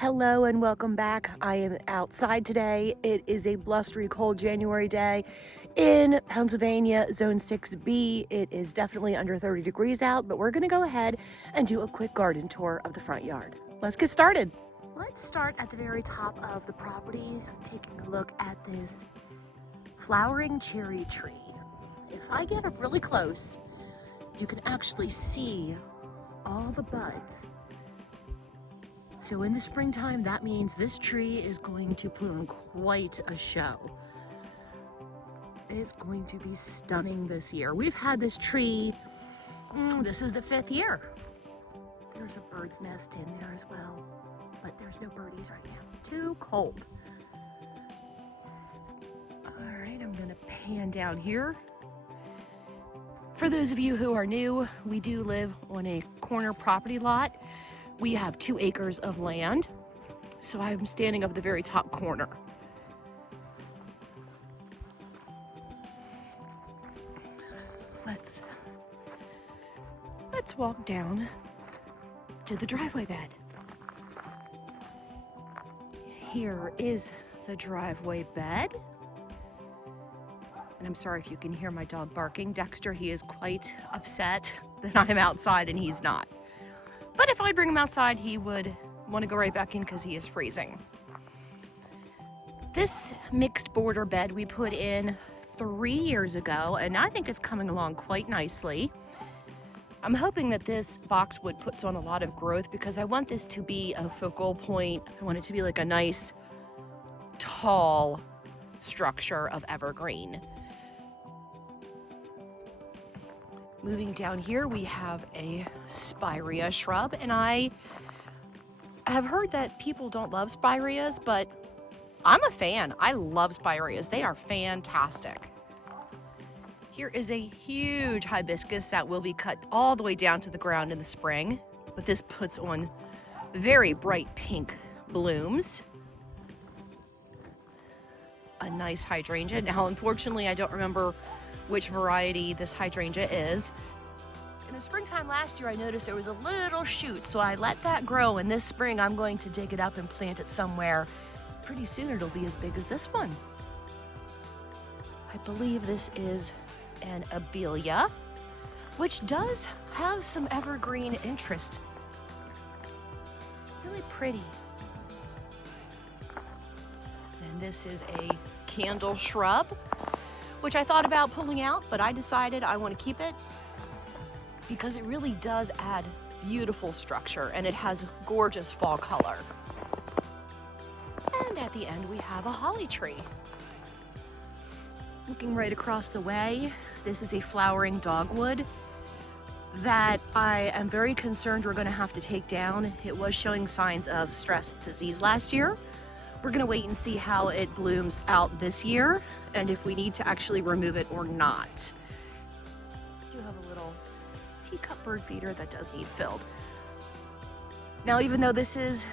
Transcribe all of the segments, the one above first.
Hello and welcome back. I am outside today. It is a blustery cold January day in Pennsylvania, Zone 6B. It is definitely under 30 degrees out, but we're gonna go ahead and do a quick garden tour of the front yard. Let's get started. Let's start at the very top of the property, taking a look at this flowering cherry tree. If I get up really close, you can actually see all the buds. So in the springtime, that means this tree is going to put on quite a show. It's going to be stunning this year. We've had this tree, this is the 5th year. There's a bird's nest in there as well, but there's no birdies right now. Too cold. All right, I'm gonna pan down here. For those of you who are new, we do live on a corner property lot. We have 2 acres of land, so I'm standing up at the very top corner. Let's walk down to the driveway bed. Here is the driveway bed. And I'm sorry if you can hear my dog barking. Dexter, he is quite upset that I'm outside and he's not. But if I bring him outside, he would want to go right back in because he is freezing. This mixed border bed we put in 3 years ago, and I think it's coming along quite nicely. I'm hoping that this boxwood puts on a lot of growth because I want this to be a focal point. I want it to be like a nice, tall structure of evergreen. Moving down here, we have a spirea shrub, and I have heard that people don't love spireas, but I'm a fan. I love spireas. They are fantastic. Here is a huge hibiscus that will be cut all the way down to the ground in the spring, but this puts on very bright pink blooms. A nice hydrangea. Now, unfortunately, I don't remember which variety this hydrangea is. In the springtime last year, I noticed there was a little shoot, so I let that grow, and this spring I'm going to dig it up and plant it somewhere. Pretty soon it'll be as big as this one. I believe this is an abelia, which does have some evergreen interest. Really pretty. And this is a candle shrub, which I thought about pulling out, but I decided I want to keep it because it really does add beautiful structure and it has gorgeous fall color. And at the end, we have a holly tree. Looking right across the way, this is a flowering dogwood that I am very concerned we're going to have to take down. It was showing signs of stress disease last year. We're gonna wait and see how it blooms out this year and if we need to actually remove it or not. I do have a little teacup bird feeder that does need filled. Now, even though this is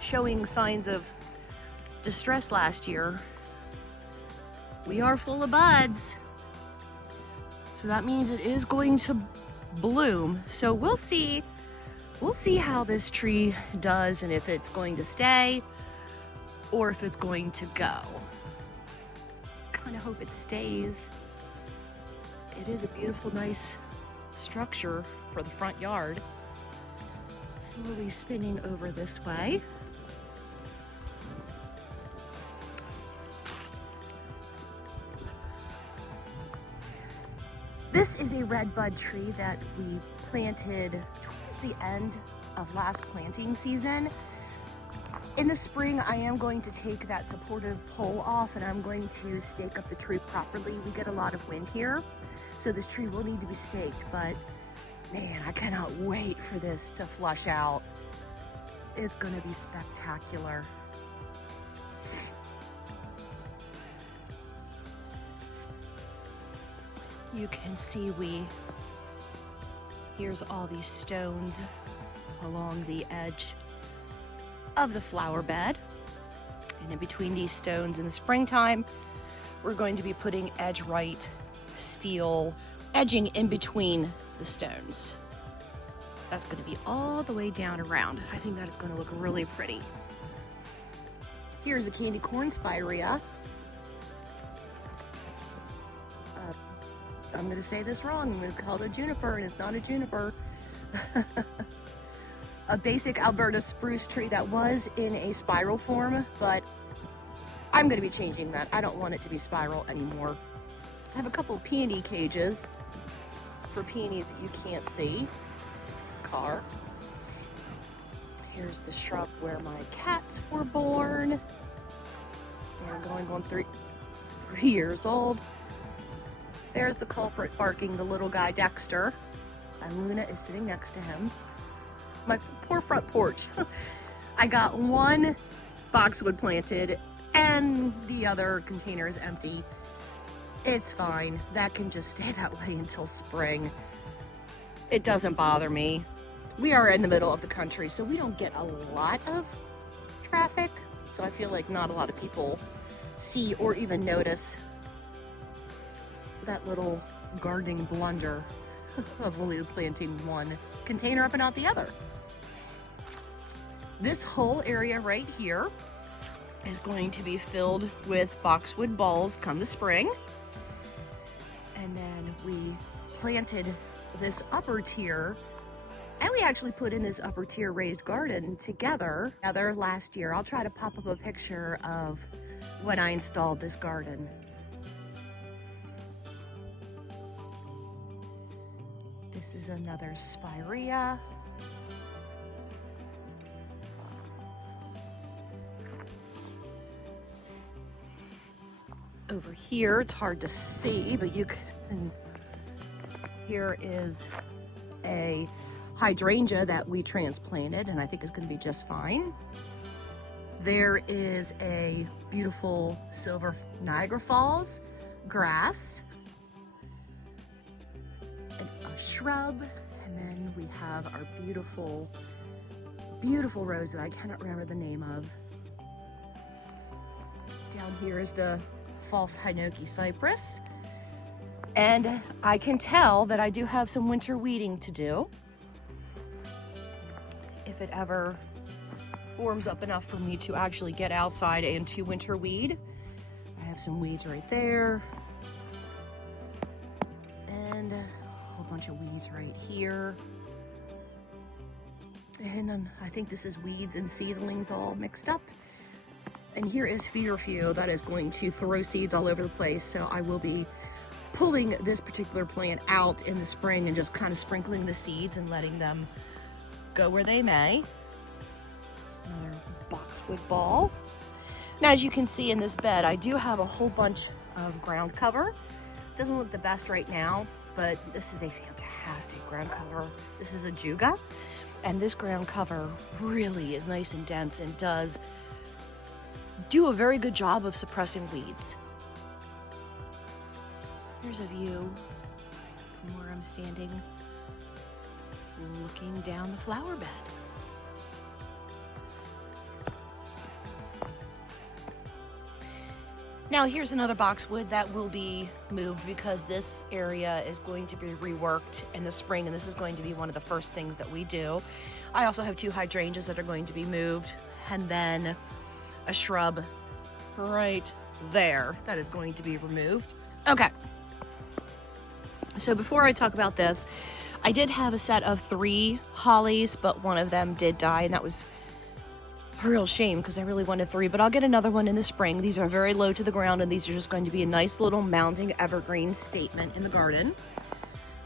showing signs of distress last year, we are full of buds. So that means it is going to bloom. So we'll see how this tree does and if it's going to stay or if it's going to go. Kind of hope it stays. It is a beautiful, nice structure for the front yard. Slowly spinning over this way. This is a red bud tree that we planted towards the end of last planting season. In the spring, I am going to take that supportive pole off and I'm going to stake up the tree properly. We get a lot of wind here, so this tree will need to be staked, but man, I cannot wait for this to flush out. It's gonna be spectacular. You can see here's all these stones along the edge of the flower bed, and in between these stones in the springtime we're going to be putting edge right steel edging in between the stones. That's going to be all the way down around. I think that is going to look really pretty. Here's a candy corn spirea. I'm going to say this wrong. I'm going to call it a juniper, and it's not a juniper. A basic Alberta spruce tree that was in a spiral form, but I'm going to be changing that. I don't want it to be spiral anymore. I have a couple of peony cages for peonies that you can't see. Car. Here's the shrub where my cats were born. They're going on 3 years old. There's the culprit barking, the little guy Dexter. And Luna is sitting next to him. My poor front porch. I got one boxwood planted and the other container is empty. It's fine. That can just stay that way until spring. It doesn't bother me. We are in the middle of the country, so we don't get a lot of traffic. So I feel like not a lot of people see or even notice that little gardening blunder of only planting one container up and out the other. This whole area right here is going to be filled with boxwood balls come the spring. And then we planted this upper tier, and we actually put in this upper tier raised garden together last year. I'll try to pop up a picture of when I installed this garden. This is another spirea. Over here, it's hard to see, but you can, here is a hydrangea that we transplanted and I think is going to be just fine. There is a beautiful silver Niagara Falls grass, and a shrub, and then we have our beautiful, beautiful rose that I cannot remember the name of. Down here is the false hinoki cypress, and I can tell that I do have some winter weeding to do. If it ever warms up enough for me to actually get outside and to winter weed. I have some weeds right there, and a whole bunch of weeds right here, and I think this is weeds and seedlings all mixed up. And here is feverfew that is going to throw seeds all over the place, so I will be pulling this particular plant out in the spring and just kind of sprinkling the seeds and letting them go where they may. Another boxwood ball. Now, as you can see in this bed, I do have a whole bunch of ground cover. Doesn't look the best right now, but this is a fantastic ground cover. This is a juga, and this ground cover really is nice and dense and does do a very good job of suppressing weeds. Here's a view from where I'm standing, looking down the flower bed. Now here's another boxwood that will be moved because this area is going to be reworked in the spring, and this is going to be one of the first things that we do. I also have 2 hydrangeas that are going to be moved, and then a shrub right there that is going to be removed. Okay, so before I talk about this, I did have a set of 3 hollies, but one of them did die, and that was a real shame because I really wanted 3, but I'll get another one in the spring. These are very low to the ground, and these are just going to be a nice little mounding evergreen statement in the garden.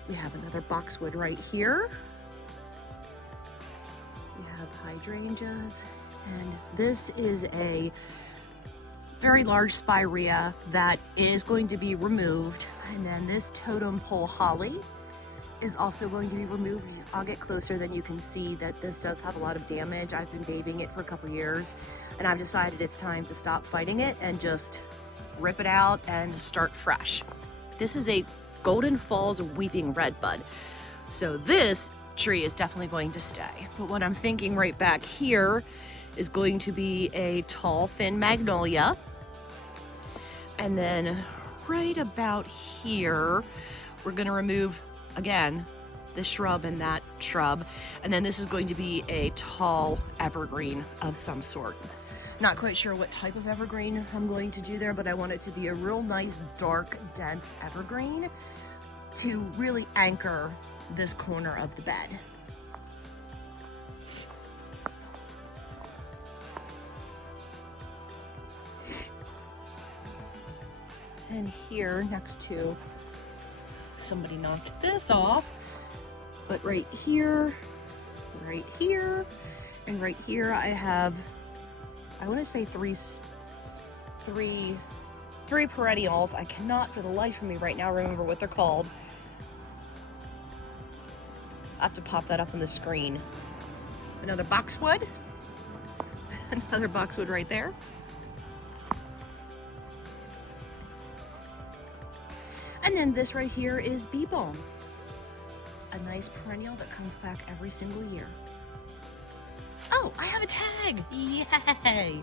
We have another boxwood right here. We have hydrangeas, and this is a very large spirea that is going to be removed, and then this totem pole holly is also going to be removed. I'll get closer, then you can see that this does have a lot of damage. I've been babying it for a couple years, and I've decided it's time to stop fighting it and just rip it out and start fresh. This is a Golden Falls Weeping Redbud, so this tree is definitely going to stay. But what I'm thinking right back here is going to be a tall, thin magnolia. And then right about here, we're going to remove, again, this shrub and that shrub. And then this is going to be a tall evergreen of some sort. Not quite sure what type of evergreen I'm going to do there, but I want it to be a real nice, dark, dense evergreen to really anchor this corner of the bed. And here next to, somebody knocked this off, but right here, and right here I have, I want to say three perennials. I cannot for the life of me right now remember what they're called. I have to pop that up on the screen. Another boxwood, another boxwood right there. And then this right here is bee balm, a nice perennial that comes back every single year. Oh, I have a tag! Yay!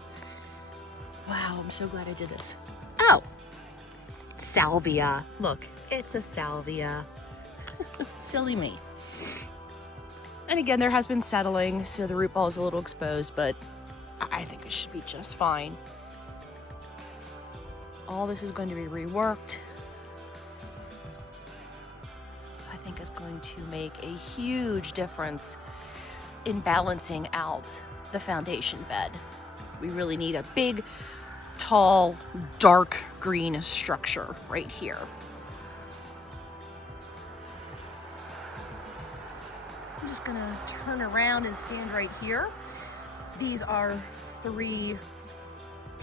Wow, I'm so glad I did this. Oh, salvia. Look, it's a salvia. Silly me. And again, there has been settling, so the root ball is a little exposed, but I think it should be just fine. All this is going to be reworked. I think it's going to make a huge difference in balancing out the foundation bed. We really need a big, tall, dark green structure right here. I'm just gonna turn around and stand right here. These are 3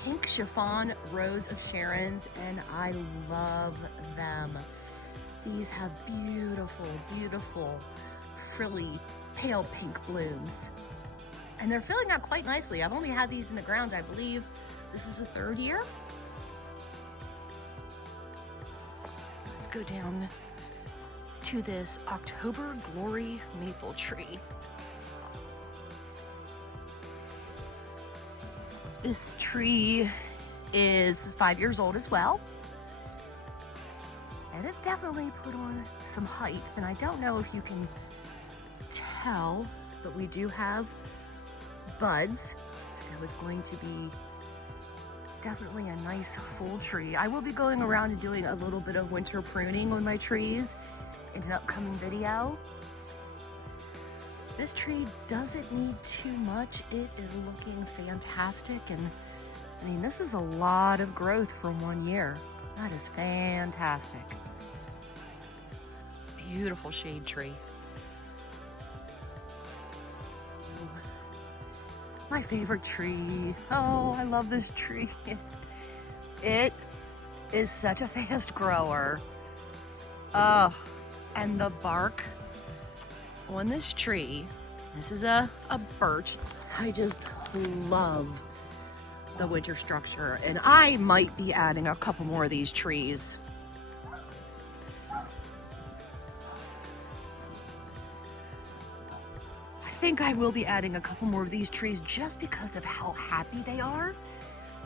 pink chiffon Rose of Sharons, and I love them. These have beautiful, beautiful, frilly, pale pink blooms. And they're filling out quite nicely. I've only had these in the ground, I believe. This is the 3rd year. Let's go down to this October Glory maple tree. This tree is 5 years old as well. And it's definitely put on some height. And I don't know if you can tell, but we do have buds. So it's going to be definitely a nice full tree. I will be going around and doing a little bit of winter pruning on my trees in an upcoming video. This tree doesn't need too much. It is looking fantastic. And I mean, this is a lot of growth from 1 year. That is fantastic. Beautiful shade tree. My favorite tree. Oh, I love this tree. It is such a fast grower. Oh, and the bark on this tree, this is a birch. I just love the winter structure, and I might be adding a couple more of these trees. I think I will be adding a couple more of these trees just because of how happy they are,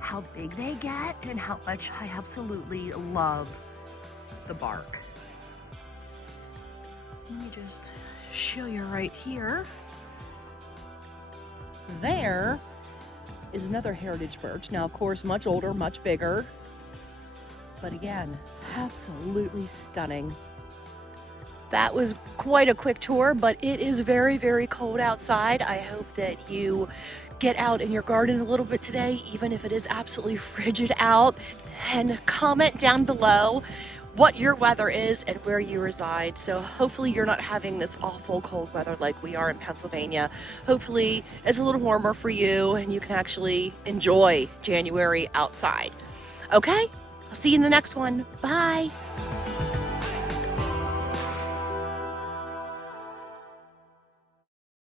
how big they get, and how much I absolutely love the bark. Let me just show you right here. There is another heritage birch. Now, of course, much older, much bigger, but again, absolutely stunning. That was quite a quick tour, but it is very, very cold outside. I hope that you get out in your garden a little bit today, even if it is absolutely frigid out, and comment down below what your weather is and where you reside. So hopefully you're not having this awful cold weather like we are in Pennsylvania. Hopefully it's a little warmer for you and you can actually enjoy January outside. Okay, I'll see you in the next one. Bye.